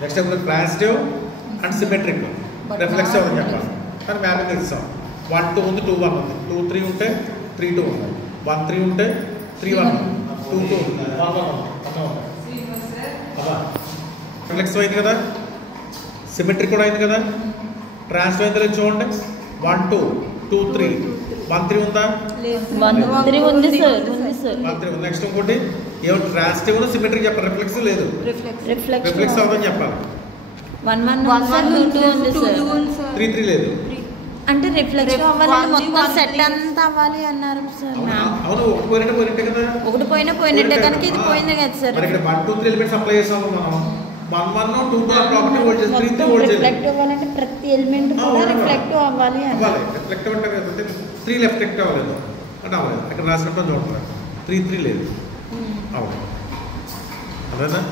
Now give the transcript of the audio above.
next ఇప్పుడు transitive and symmetric reflexive అని చెప్పాలి కానీ మ్యాపింగ్ ఇస్తాం 1 2 ఉంది 2 1 ఉంది 2 3 ఉంటే 3 2 ఉంది 1 3 ఉంటే 3 1 2 2 1 1 రిఫ్లెక్సివ్ అయింది కదా సిమెట్రిక్ కూడా అయింది కదా ట్రాన్సిటివ్ అయింది లేదు చూడండి 1 2 2 3 1 3 ఉందా 1 3 ఉంది సార్ 1 3 నెక్స్ట్ ఇంకోటి ఏమంటే ట్రాన్సిటివ్ కూడా సిమెట్రిక్ చెప్పాలి రిఫ్లెక్సివ్ లేదు రిఫ్లెక్స్ అవుతుందని చెప్పాలి 1 1 2 ఉంది సార్ 3 3 లేదు అంటే రిఫ్లెక్షన్ అవ్వాలి మొత్తం సెట్ అంతా అవ్వాలి అన్నారు సార్ అవును పోయినట్టే కదా ఒకటి పోయినట్టే కనుక ఇది పోయింది కదా సార్ మరి ఇక్కడ 1 2 3 ఎలిమెంట్స్ అప్లై చేసాము మనం 1 1 2 ప్రాపర్టీ హోల్డ్ చేసి 3 3 హోల్డ్ చేయాలి రిఫ్లెక్టివ్ అవ్వాలంటే ప్రతి ఎలిమెంట్ కూడా రిఫ్లెక్టివ్ అవ్వాలి అవ్వాలి రిఫ్లెక్టివ్ అంటే 3 రిఫ్లెక్టివ్ అవ్వలేదు అంటే అవ్వలేదు అక్కడ రాసినట్టు చూడండి 3 3 లేదు అవును అదేనా